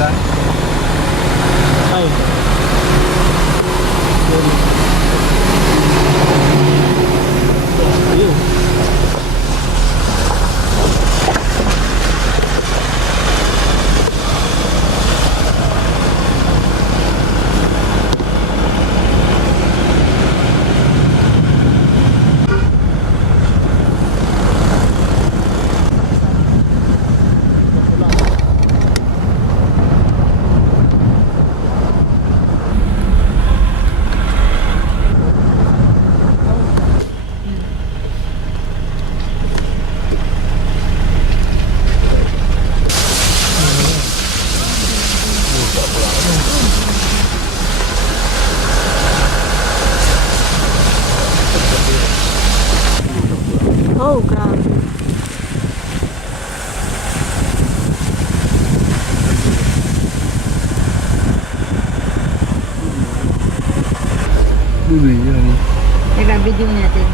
Ilan? Ay. Ayun. Oh, grabe. Uy, yan. Teka, video natin.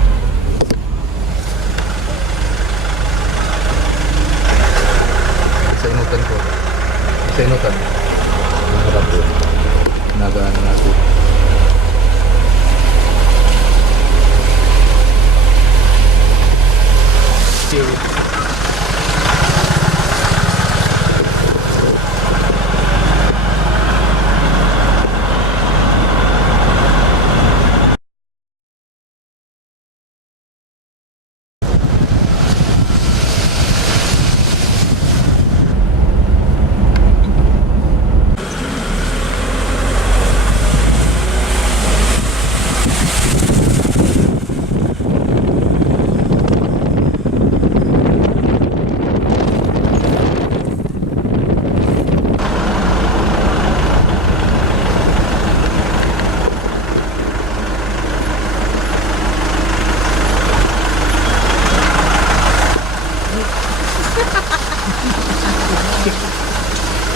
Sa inutan ko. Sa inutan. Harap ko. Nagaan natin.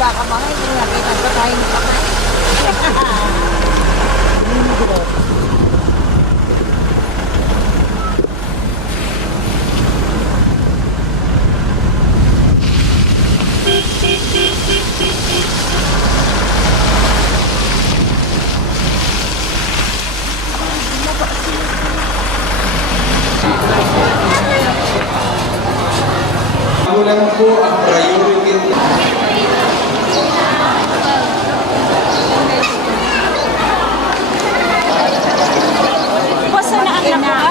Baka mga hindi nakita pa tayo ng pakain. Ako lang po ang priority. Wasa na ang nakuha?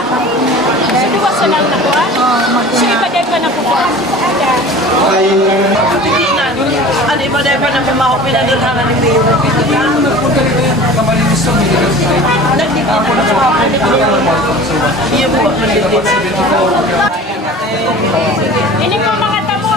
Sino wasa na ang nakuha? Sino iba dahil pa nakuha? Ano iba dahil pa na pumako pinadalhangan ni Mayor? Iya po ba nandito? Ini po mga tamo.